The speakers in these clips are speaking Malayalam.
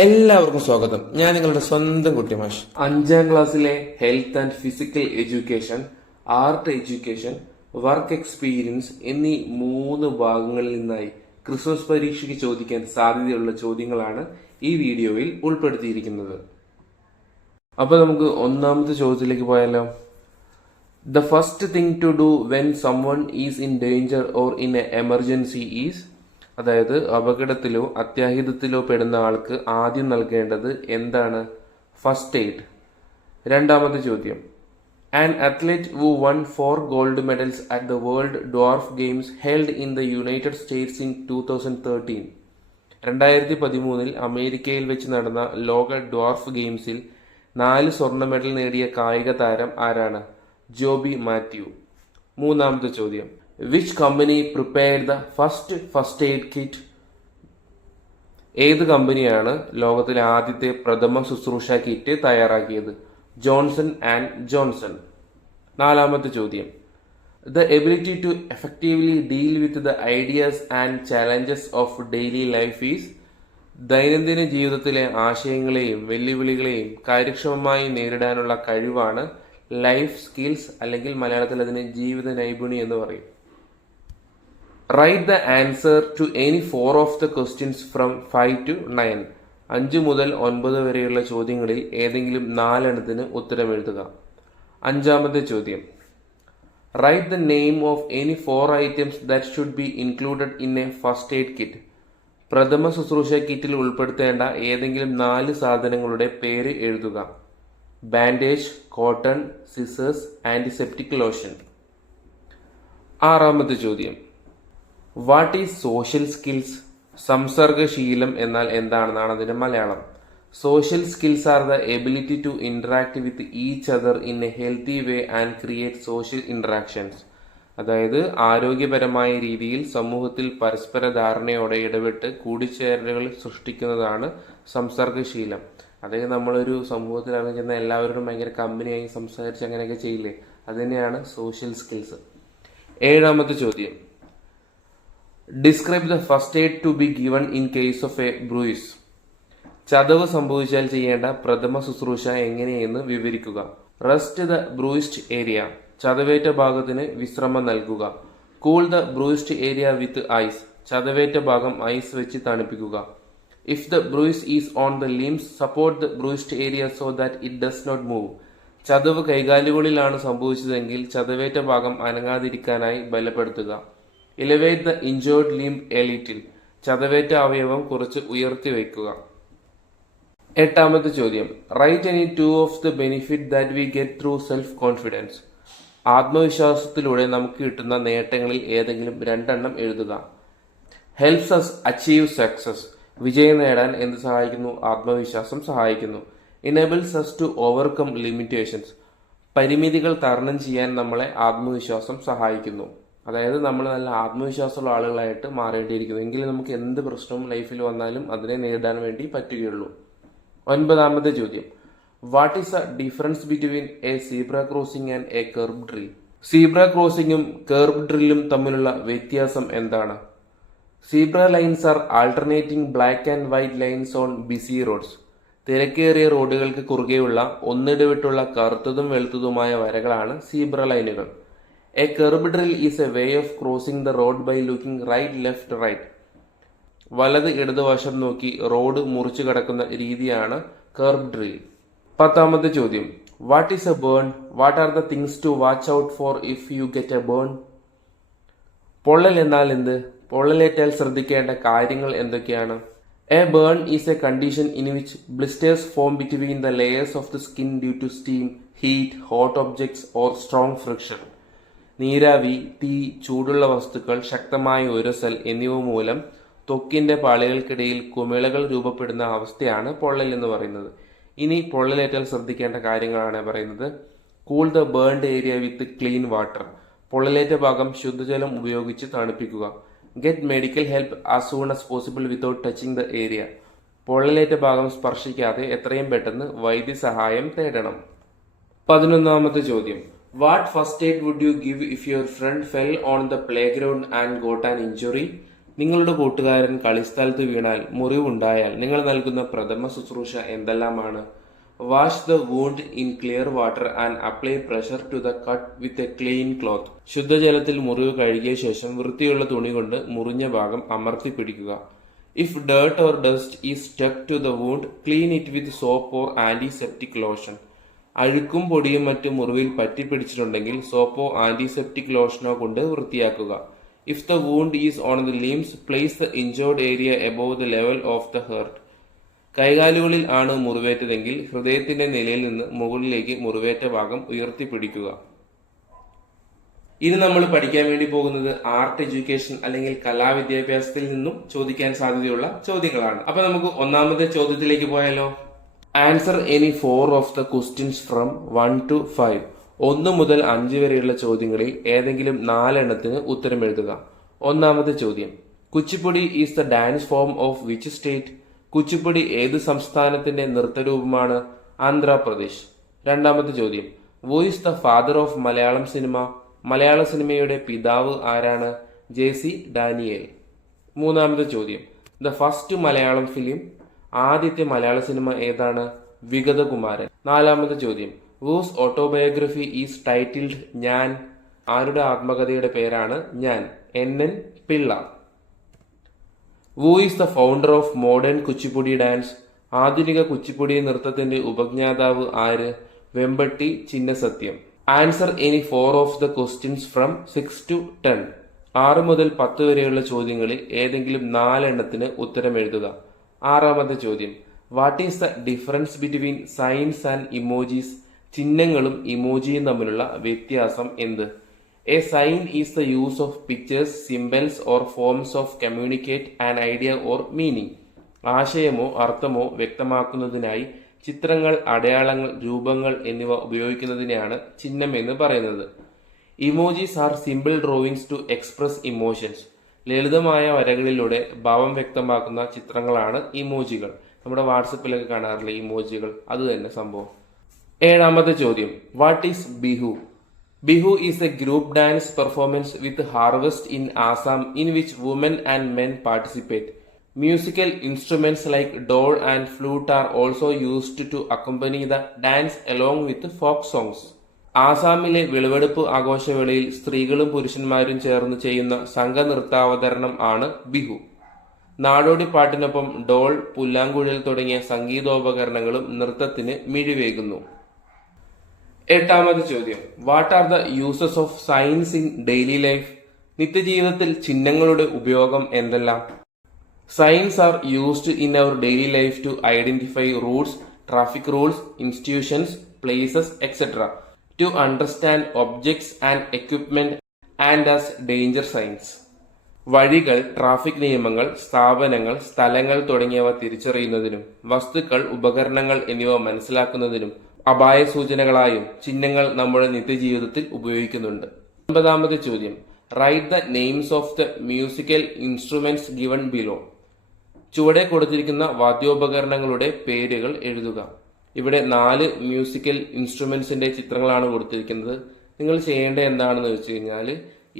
എല്ലാവർക്കും സ്വാഗതം. ഞാൻ നിങ്ങളുടെ സ്വന്തം കുട്ടിമാഷ്. 5ാം ക്ലാസ്സിലെ health and physical education, art education, work experience എന്നീ 3 ഭാഗങ്ങളിൽ നിന്നായി ക്രിസ്മസ് പരീക്ഷയ്ക്ക് ചോദിക്കാൻ സാധ്യതയുള്ള ചോദ്യങ്ങളാണ് ഈ വീഡിയോയിൽ ഉൾപ്പെടുത്തിയിരിക്കുന്നത്. അപ്പോൾ നമുക്ക് ഒന്നാമത്തെ ചോദ്യത്തിലേക്ക് പോയാലോ. The first thing to do when someone is in danger or in an emergency is, അതായത് അപകടത്തിലോ അത്യാഹിതത്തിലോ പെടുന്ന ആൾക്ക് ആദ്യം നൽകേണ്ടത് എന്താണ്? First aid. രണ്ടാമത്തെ ചോദ്യം, an athlete who won 4 gold medals at the World Dwarf Games held in the United States in 2013. 2013 അമേരിക്കയിൽ വെച്ച് നടന്ന ലോക ഡ്വാർഫ് ഗെയിംസിൽ 4 സ്വർണ്ണ മെഡൽ നേടിയ കായിക താരം ആരാണ്? ജോബി മാത്യു. മൂന്നാമത്തെ ചോദ്യം, which company prepared the first aid kit? ഏത് കമ്പനിയാണ് ലോകത്തിലെ ആദ്യത്തെ പ്രഥമ ശുശ്രൂഷ കിറ്റ് തയ്യാറാക്കിയത്? Johnson and Johnson. നാലാമത്തെ ചോദ്യം, the ability to effectively deal with the ideas and challenges of daily life is, ദൈനംദിന ജീവിതത്തിലെ ആശയങ്ങളെയും വെല്ലുവിളികളെയും കാര്യക്ഷമമായി നേരിടാനുള്ള കഴിവാണ് ലൈഫ് സ്കിൽസ്, അല്ലെങ്കിൽ മലയാളത്തിൽ അതിന് ജീവിത നൈപുണി എന്ന് പറയും. Write the answer to any 4 of the questions from 5 to 9. 5 മുതൽ 9 വരെയുള്ള ചോദ്യങ്ങളിൽ ഏതെങ്കിലും 4 എണ്ണത്തിന് ഉത്തരം എഴുതുക. അഞ്ചാമത്തെ ചോദ്യം, write the name of any 4 items that should be included in a first aid kit. പ്രഥമ ശുശ്രൂഷ കിറ്റിൽ ഉൾപ്പെടുത്തേണ്ട ഏതെങ്കിലും 4 സാധനങ്ങളുടെ പേര് എഴുതുക. Bandage, cotton, scissors, antiseptic lotion. ആറാമത്തെ ചോദ്യം, വാട്ട് ഈസ് സോഷ്യൽ സ്കിൽസ്? സംസർഗശീലം എന്നാൽ എന്താണെന്നാണ് അതിന്റെ Malayalam. Social skills are the ability to interact with each other in a healthy way and create social interactions. അതായത് ആരോഗ്യപരമായ രീതിയിൽ സമൂഹത്തിൽ പരസ്പര ധാരണയോടെ ഇടപെട്ട് കൂടിച്ചേരലുകൾ സൃഷ്ടിക്കുന്നതാണ് സംസർഗശീലം. അതായത് നമ്മളൊരു സമൂഹത്തിൽ ഇറങ്ങിച്ചെന്ന എല്ലാവരോടും ഭയങ്കര കമ്പനിയായി സംസാരിച്ച് അങ്ങനെയൊക്കെ ചെയ്യില്ലേ, അത് തന്നെയാണ് സോഷ്യൽ സ്കിൽസ്. ഏഴാമത്തെ ചോദ്യം, describe the first aid to be given in case of a bruise. ചതവ് സംഭവിച്ചാൽ ചെയ്യേണ്ട പ്രഥമ ശുശ്രൂഷ എങ്ങനെയെന്ന് വിവരിക്കുക. Rest the bruised area. ചതവേറ്റ ഭാഗത്തിന് വിശ്രമം നൽകുക. Cool the bruised area with ice. ചതവേറ്റ ഭാഗം ഐസ് വെച്ച് തണുപ്പിക്കുക. If the bruise is on the limbs, support the bruised area so that it does not move. ചതവ് കൈകാലുകളിലാണ് സംഭവിച്ചതെങ്കിൽ ചതവേറ്റ ഭാഗം അനങ്ങാതിരിക്കാനായി ബലപ്പെടുത്തുക. Elevate the injured limb A little. ചതവേറ്റ അവയവം കുറച്ച് ഉയർത്തി വയ്ക്കുക. എട്ടാമത്തെ ചോദ്യം, write any 2 of the benefit that we get through self confidence. ആത്മവിശ്വാസത്തിലൂടെ നമുക്ക് കിട്ടുന്ന നേട്ടങ്ങളിൽ ഏതെങ്കിലും 2 എണ്ണം എഴുതുക. Helps us achieve success. വിജയം നേടാൻ എന്ത് സഹായിക്കുന്നു? ആത്മവിശ്വാസം സഹായിക്കുന്നു. Enables us to overcome limitations. പരിമിതികൾ തരണം ചെയ്യാൻ നമ്മളെ ആത്മവിശ്വാസം സഹായിക്കുന്നു. അതായത് നമ്മൾ നല്ല ആത്മവിശ്വാസമുള്ള ആളുകളായിട്ട് മാറേണ്ടിയിരിക്കുന്നു, എങ്കിലും നമുക്ക് എന്ത് പ്രശ്നവും ലൈഫിൽ വന്നാലും അതിനെ നേരിടാൻ വേണ്ടി പറ്റുകയുള്ളൂ. ഒൻപതാമത്തെ ചോദ്യം, what is the difference between a zebra crossing and a kerb drill? Zebra ക്രോസിംഗും കർബ് ഡ്രില്ലും തമ്മിലുള്ള വ്യത്യാസം എന്താണ്? Zebra lines are alternating black and white lines on busy roads. തിരക്കേറിയ റോഡുകൾക്ക് കുറുകെയുള്ള ഒന്നിടവിട്ടുള്ള കറുത്തതും വെളുത്തതുമായ വരകളാണ് സീബ്ര ലൈനുകൾ. A kerb drill is a way of crossing the road by looking right left right. വലത് ഇടത് വശം നോക്കി റോഡ് മുറിച്ചു കടക്കുന്ന രീതിയാണ് കർബ് ഡ്രിൽ. പത്താമത്തെ ചോദ്യം, what is a burn? What are the things to watch out for if you get a burn? പൊള്ളൽ എന്നാൽ എന്ത്? പൊള്ളലേറ്റാൽ ശ്രദ്ധിക്കേണ്ട കാര്യങ്ങൾ എന്തൊക്കെയാണ്? A burn is a condition in which blisters form between the layers of the skin due to steam, heat, hot objects or strong friction. നീരാവി, തീ, ചൂടുള്ള വസ്തുക്കൾ, ശക്തമായ ഉരസൽ എന്നിവ മൂലം ത്വക്കിന്റെ പാളികൾക്കിടയിൽ കുമിളകൾ രൂപപ്പെടുന്ന അവസ്ഥയാണ് പൊള്ളൽ എന്ന് പറയുന്നത്. ഇനി പൊള്ളലേറ്റാൽ ശ്രദ്ധിക്കേണ്ട കാര്യങ്ങളാണ് പറയുന്നത്. Cool the burned area with clean water. പൊള്ളലേറ്റ ഭാഗം ശുദ്ധജലം ഉപയോഗിച്ച് തണുപ്പിക്കുക. Get medical help as soon as possible without touching the area. പൊള്ളലേറ്റ ഭാഗം സ്പർശിക്കാതെ എത്രയും പെട്ടെന്ന് വൈദ്യസഹായം തേടണം. 11ാമത്തെ ചോദ്യം, what first aid would you give if your friend fell on the playground and got an injury? നിങ്ങളുടെ കൂട്ടുകാരൻ കളിസ്ഥലത്ത് വീണാൽ മുറിവുണ്ടായാൽ നിങ്ങൾ നൽകുന്ന പ്രഥമ ശുശ്രൂഷ എന്തെല്ലാമാണ്? Wash the wound in clear water and apply pressure to the cut with a clean cloth. ശുദ്ധജലത്തിൽ മുറിവ് കഴുകിയ ശേഷം വൃത്തിയുള്ള തുണി കൊണ്ട് മുറിഞ്ഞ ഭാഗം അമർത്തി പിടിക്കുക. If dirt or dust is stuck to the wound, clean it with soap or antiseptic lotion. അഴുക്കും പൊടിയും മറ്റും മുറിവിൽ പറ്റിപ്പിടിച്ചിട്ടുണ്ടെങ്കിൽ സോപ്പോ ആന്റിസെപ്റ്റിക് ലോഷനോ കൊണ്ട് വൃത്തിയാക്കുക. If the wound is on the limbs, place the injured area above the level of the heart. കൈകാലുകളിൽ ആണ് മുറിവേറ്റതെങ്കിൽ ഹൃദയത്തിന്റെ നിലയിൽ നിന്ന് മുകളിലേക്ക് മുറിവേറ്റ ഭാഗം ഉയർത്തിപ്പിടിക്കുക. ഇനി നമ്മൾ പഠിക്കാൻ വേണ്ടി പോകുന്നത് ആർട്ട് എഡ്യൂക്കേഷൻ അല്ലെങ്കിൽ കലാവിദ്യാഭ്യാസത്തിൽ നിന്നും ചോദിക്കാൻ സാധ്യതയുള്ള ചോദ്യങ്ങളാണ്. അപ്പൊ നമുക്ക് ഒന്നാമത്തെ ചോദ്യത്തിലേക്ക് പോയാലോ. Answer any 4 of the questions from 1 to 5. 1 മുതൽ 5 വരെയുള്ള ചോദ്യങ്ങളിൽ ഏതെങ്കിലും 4 എണ്ണത്തിന് ഉത്തരം എഴുതുക. ഒന്നാമത്തെ ചോദ്യം, Kuchipudi is the dance form of which state? Kuchipudi ഏത് സംസ്ഥാനത്തിന്റെ നൃത്തരൂപമാണ്? ആന്ധ്രാപ്രദേശ്. രണ്ടാമത്തെ ചോദ്യം, who is the father of Malayalam cinema? മലയാള സിനിമയുടെ പിതാവ് ആരാണ്? JC Daniel. മൂന്നാമത്തെ ചോദ്യം, ദ ഫസ്റ്റ് മലയാളം ഫിലിം? ആദ്യത്തെ മലയാള സിനിമ ഏതാണ്? വിഗതകുമാരൻ. നാലാമത്തെ ചോദ്യം, ഹൂസ് ഓട്ടോബയോഗ്രഫി ഈസ് ടൈറ്റിൽഡ് ഞാൻ? ആരുടെ ആത്മകഥയുടെ പേരാണ് ഞാൻ? NN Pillai. Who is the founder of modern Kuchipudi dance? ആധുനിക കുച്ചിപ്പുടി നൃത്തത്തിന്റെ ഉപജ്ഞാതാവ് ആര്? Vempati Chinnasatyam. Answer any 4 of the questions from 6 to 10. 6 മുതൽ 10 വരെയുള്ള ചോദ്യങ്ങളിൽ ഏതെങ്കിലും 4 എണ്ണത്തിന് ഉത്തരം എഴുതുക. ആറാമത്തെ ചോദ്യം, what is the difference between signs and emojis? ചിഹ്നങ്ങളും ഇമോജിയും തമ്മിലുള്ള വ്യത്യാസം എന്ത്? A sign is the use of pictures, symbols or forms of communicate an idea or meaning. ആശയമോ അർത്ഥമോ വ്യക്തമാക്കുന്നതിനായി ചിത്രങ്ങൾ, അടയാളങ്ങൾ, രൂപങ്ങൾ എന്നിവ ഉപയോഗിക്കുന്നതിനെയാണ് ചിഹ്നം എന്ന് പറയുന്നത്. Emojis are simple drawings to express emotions. ലളിതമായ വരകളിലൂടെ ഭാവം വ്യക്തമാക്കുന്ന ചിത്രങ്ങളാണ് ഇമോജികൾ. നമ്മുടെ വാട്സപ്പിലൊക്കെ കാണാറില്ലേ ഇമോജികൾ, അത് തന്നെ സംഭവം. ഏഴാമത്തെ ചോദ്യം, what is Bihu? Bihu is a group dance performance with harvest in Assam in which women and men participate. Musical instruments like dole and flute are also used to accompany the dance along with folk songs. ആസാമിലെ വിളവെടുപ്പ് ആഘോഷവേളയിൽ സ്ത്രീകളും പുരുഷന്മാരും ചേർന്ന് ചെയ്യുന്ന സംഘനൃത്താവതരണം ആണ് ബിഹു. നാടോടി പാട്ടിനൊപ്പം ഡോൾ, പുല്ലാങ്കുഴൽ തുടങ്ങിയ സംഗീതോപകരണങ്ങളും നൃത്തത്തിന് മിഴിവേകുന്നു. എട്ടാമത്തെ ചോദ്യം, what are the uses of signs in daily life? നിത്യജീവിതത്തിൽ ചിഹ്നങ്ങളുടെ ഉപയോഗം എന്തെല്ലാം? Signs are used in our daily life to identify routes, traffic rules, institutions, places, etc. To understand objects and equipment and as danger signs. വഴികൾ, ട്രാഫിക് നിയമങ്ങൾ, സ്ഥാപനങ്ങൾ, സ്ഥലങ്ങൾ തുടങ്ങിയവ തിരിച്ചറിയുന്നതിനും വസ്തുക്കൾ, ഉപകരണങ്ങൾ എന്നിവ മനസ്സിലാക്കുന്നതിനും അപായ സൂചനകളായും ചിഹ്നങ്ങൾ നമ്മുടെ നിത്യജീവിതത്തിൽ ഉപയോഗിക്കുന്നുണ്ട്. ഒൻപതാമത്തെ ചോദ്യം, write the names of the musical instruments given below. ചുവടെ കൊടുത്തിരിക്കുന്ന വാദ്യോപകരണങ്ങളുടെ പേരുകൾ എഴുതുക. ഇവിടെ 4 മ്യൂസിക്കൽ ഇൻസ്ട്രുമെന്റ്സിന്റെ ചിത്രങ്ങളാണ് കൊടുത്തിരിക്കുന്നത്. നിങ്ങൾ ചെയ്യേണ്ടത് എന്താണെന്ന് വെച്ച് കഴിഞ്ഞാൽ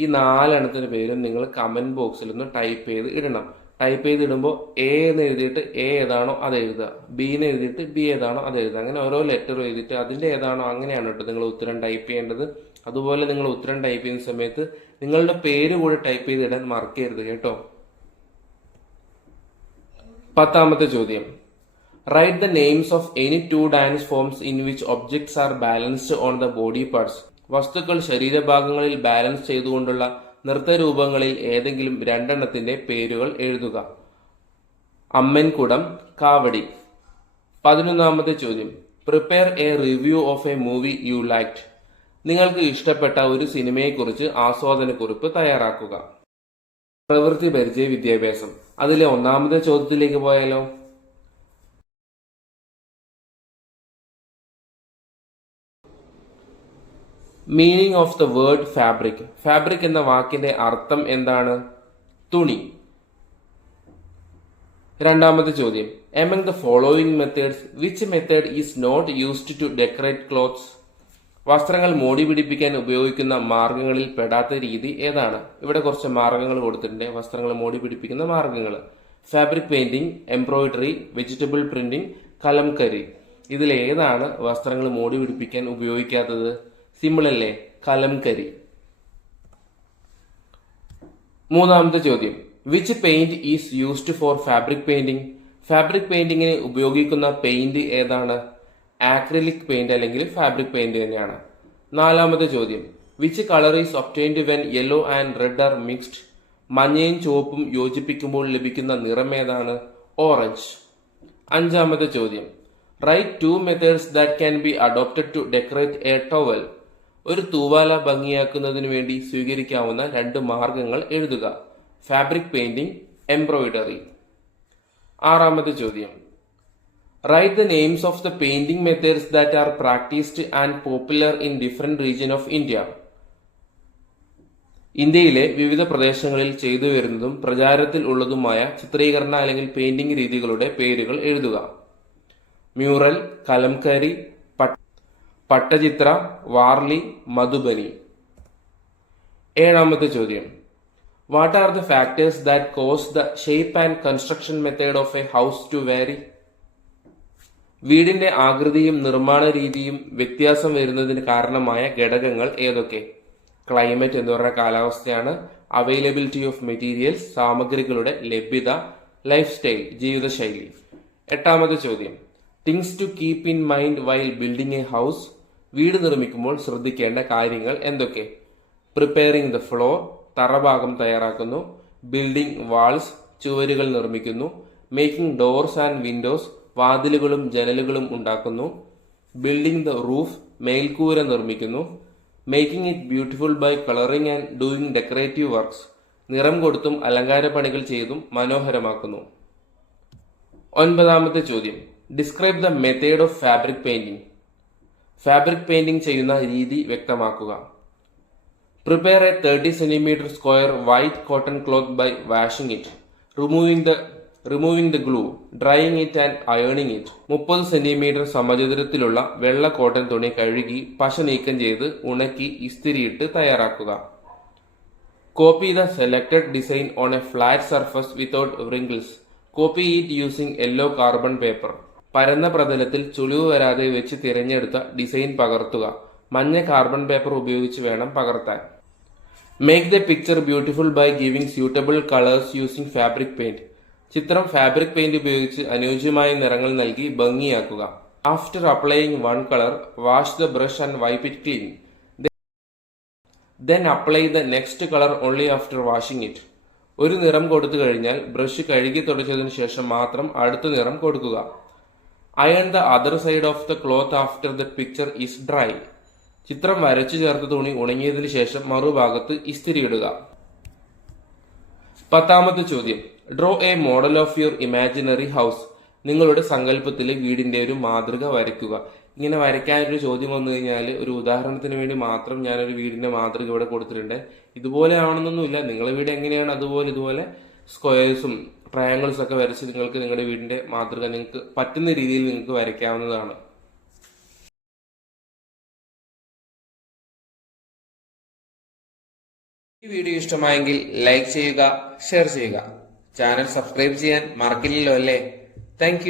ഈ 4 എണ്ണത്തിന്റെ പേരും നിങ്ങൾ കമന്റ് ബോക്സിൽ ഒന്ന് ടൈപ്പ് ചെയ്ത് ഇടണം. ടൈപ്പ് ചെയ്ത് ഇടുമ്പോൾ എ എന്ന് എഴുതിയിട്ട് എ ഏതാണോ അത് എഴുതുക, ബി എന്ന് എഴുതിയിട്ട് ബി ഏതാണോ അത് എഴുതുക. അങ്ങനെ ഓരോ ലെറ്റർ എഴുതിയിട്ട് അതിന്റെ ഏതാണോ അങ്ങനെയാണ് കേട്ടോ നിങ്ങൾ ഉത്തരം ടൈപ്പ് ചെയ്യേണ്ടത്. അതുപോലെ നിങ്ങൾ ഉത്തരം ടൈപ്പ് ചെയ്യുന്ന സമയത്ത് നിങ്ങളുടെ പേര് കൂടെ ടൈപ്പ് ചെയ്ത് ഇടാൻ മറക്കരുത് കേട്ടോ. പത്താമത്തെ ചോദ്യം, write the names of any 2 dance forms in which objects R balanced on the body parts. വസ്തുക്കൾ ശരീരഭാഗങ്ങളിൽ ബാലൻസ് ചെയ്തുകൊണ്ടുള്ള നൃത്തരൂപങ്ങളിൽ ഏതെങ്കിലും 2 എണ്ണത്തിന്റെ പേരുകൾ എഴുതുക. അമ്മൻകുടം, കാവടി. 11ാമത്തെ ചോദ്യം, prepare A review of A movie you liked. നിങ്ങൾക്ക് ഇഷ്ടപ്പെട്ട ഒരു സിനിമയെക്കുറിച്ച് ആസ്വാദനക്കുറിപ്പ് തയ്യാറാക്കുക. പ്രവൃത്തി പരിചയ വിദ്യാഭ്യാസം. അതിലെ 1ാമത്തെ ചോദ്യത്തിലേക്ക് പോയാലോ. Meaning of the word fabric. Fabric എന്ന വാക്കിന്റെ അർത്ഥം എന്താണ്? തുണി. 2ാമത്തെ ചോദ്യം, among the following methods which method is not used to decorate clothes. വസ്ത്രങ്ങൾ മോടി പിടിപ്പിക്കാൻ ഉപയോഗിക്കുന്ന മാർഗങ്ങളിൽ പെടാത്ത രീതി ഏതാണ്? ഇവിടെ കുറച്ച് മാർഗങ്ങൾ കൊടുത്തിട്ടുണ്ട്. വസ്ത്രങ്ങൾ മോടി പിടിപ്പിക്കുന്ന മാർഗങ്ങൾ: fabric painting, embroidery, vegetable printing, Kalamkari. ഇതിൽ ഏതാണ് വസ്ത്രങ്ങൾ മോടി പിടിപ്പിക്കാൻ ഉപയോഗിക്കാത്തത്? സിമ്പിൾ അല്ലേ, കലംകരി. മൂന്നാമത്തെ ചോദ്യം: which paint is used for fabric painting? Fabric പെയിന്റിങ്ങിന് ഉപയോഗിക്കുന്ന പെയിന്റ് ഏതാണ്? ആക്രിലിക് പെയിന്റ് അല്ലെങ്കിൽ ഫാബ്രിക് പെയിന്റ് തന്നെയാണ്. നാലാമത്തെ ചോദ്യം: which colour is obtained when yellow and red are mixed? മഞ്ഞയും ചുവപ്പും യോജിപ്പിക്കുമ്പോൾ ലഭിക്കുന്ന നിറം ഏതാണ്? ഓറഞ്ച്. അഞ്ചാമത്തെ ചോദ്യം: write 2 methods that can be adopted to decorate a towel. ഒരു തൂവാല ഭംഗിയാക്കുന്നതിന് വേണ്ടി സ്വീകരിക്കാവുന്ന 2 മാർഗങ്ങൾ എഴുതുക. Fabric painting, embroidery. ആറാമത്തെ ചോദ്യം: write the names of the painting methods that are practised and popular in different region of India. ഇന്ത്യയിലെ വിവിധ പ്രദേശങ്ങളിൽ ചെയ്തു വരുന്നതും പ്രചാരത്തിൽ ഉള്ളതുമായ ചിത്രീകരണ അല്ലെങ്കിൽ പെയിന്റിംഗ് രീതികളുടെ പേരുകൾ എഴുതുക. മ്യൂറൽ, കലംകരി, പട്ടചിത്ര, വാർലി, മധുബനി. ഏഴാമത്തെ ചോദ്യം: what are the factors that cause the shape and construction method of a house to vary? വീടിന്റെ ആകൃതിയും നിർമ്മാണ രീതിയും വ്യത്യാസം വരുന്നതിന് കാരണമായ ഘടകങ്ങൾ ഏതൊക്കെ? ക്ലൈമറ്റ് എന്ന് പറഞ്ഞ കാലാവസ്ഥയാണ്. അവൈലബിലിറ്റി ഓഫ് മെറ്റീരിയൽസ്, സാമഗ്രികളുടെ ലഭ്യത. ലൈഫ് സ്റ്റൈൽ, ജീവിതശൈലി. എട്ടാമത്തെ ചോദ്യം: things to keep in mind while building a house. വീട് നിർമ്മിക്കുമ്പോൾ ശ്രദ്ധിക്കേണ്ട കാര്യങ്ങൾ എന്തൊക്കെ? പ്രിപ്പയറിംഗ് ദ ഫ്ലോർ, തറഭാഗം തയ്യാറാക്കുന്നു. ബിൽഡിംഗ് വാൾസ്, ചുവരുകൾ നിർമ്മിക്കുന്നു. മേക്കിംഗ് ഡോർസ് ആൻഡ് വിൻഡോസ്, വാതിലുകളും ജനലുകളും ഉണ്ടാക്കുന്നു. ബിൽഡിംഗ് ദ റൂഫ്, മേൽക്കൂര നിർമ്മിക്കുന്നു. Making it beautiful by colouring and doing decorative works, നിറം കൊടുത്തും അലങ്കാര പണികൾ ചെയ്തും മനോഹരമാക്കുന്നു. ഒൻപതാമത്തെ ചോദ്യം: describe the method of fabric painting. Fabric painting ചെയ്യുന്ന രീതി വ്യക്തമാക്കുക. Prepare a 30 cm square white cotton cloth by washing it, removing the glue, drying it and ironing it. 30 centimetre സമചതുരത്തിലുള്ള വെള്ള കോട്ടൺ തുണി കഴുകി പശ നീക്കം ചെയ്ത് ഉണക്കി ഇസ്തിരിയിട്ട് തയ്യാറാക്കുക. Copy the selected design on A flat surface without wrinkles. Copy it using yellow carbon paper. പരന്ന പ്രതലത്തിൽ ചുളിവ് വരാതെ വെച്ച് തിരഞ്ഞെടുത്ത ഡിസൈൻ പകർത്തുക. മഞ്ഞ കാർബൺ പേപ്പർ ഉപയോഗിച്ച് വേണം പകർത്താൻ. Make the picture beautiful by giving suitable colours using fabric paint. ചിത്രം ഫാബ്രിക് പെയിന്റ് ഉപയോഗിച്ച് അനുയോജ്യമായ നിറങ്ങൾ നൽകി ഭംഗിയാക്കുക. After applying 1 colour, wash the brush and wipe it clean. Then apply the next colour only after washing it. ഒരു നിറം കൊടുത്തു കഴിഞ്ഞാൽ ബ്രഷ് കഴുകി തുടച്ചതിനു ശേഷം മാത്രം അടുത്ത നിറം കൊടുക്കുക. Iron the other side of the cloth after the picture is dry. ചിത്രം വരച്ചു ചേർത്ത തുണി ഉണങ്ങിയതിനു ശേഷം മറുഭാഗത്ത് ഇസ്തിരിയിടുക. 10ാമത്തെ ചോദ്യം: draw A model of your imaginary house. നിങ്ങളുടെ സങ്കല്പത്തിലെ വീടിന്റെ ഒരു മാതൃക വരയ്ക്കുക. ഇങ്ങനെ വരയ്ക്കാനൊരു ചോദ്യം വന്നു കഴിഞ്ഞാൽ ഒരു ഉദാഹരണത്തിന് വേണ്ടി മാത്രം ഞാനൊരു വീടിന്റെ മാതൃക ഇവിടെ കൊടുത്തിട്ടുണ്ട്. ഇതുപോലെ ആവണമെന്നൊന്നുമില്ല. നിങ്ങളുടെ വീട് എങ്ങനെയാണ് ഇതുപോലെ സ്ക്വയേഴ്സും ട്രയാങ്കിൾസ് ഒക്കെ വരച്ച് നിങ്ങൾക്ക് നിങ്ങളുടെ വീടിന്റെ മാതൃക നിങ്ങൾക്ക് പറ്റുന്ന രീതിയിൽ നിങ്ങൾക്ക് വരയ്ക്കാവുന്നതാണ്. ഈ വീഡിയോ ഇഷ്ടമായെങ്കിൽ ലൈക്ക് ചെയ്യുക, ഷെയർ ചെയ്യുക. ചാനൽ സബ്സ്ക്രൈബ് ചെയ്യാൻ മറക്കില്ലല്ലോ അല്ലേ? താങ്ക്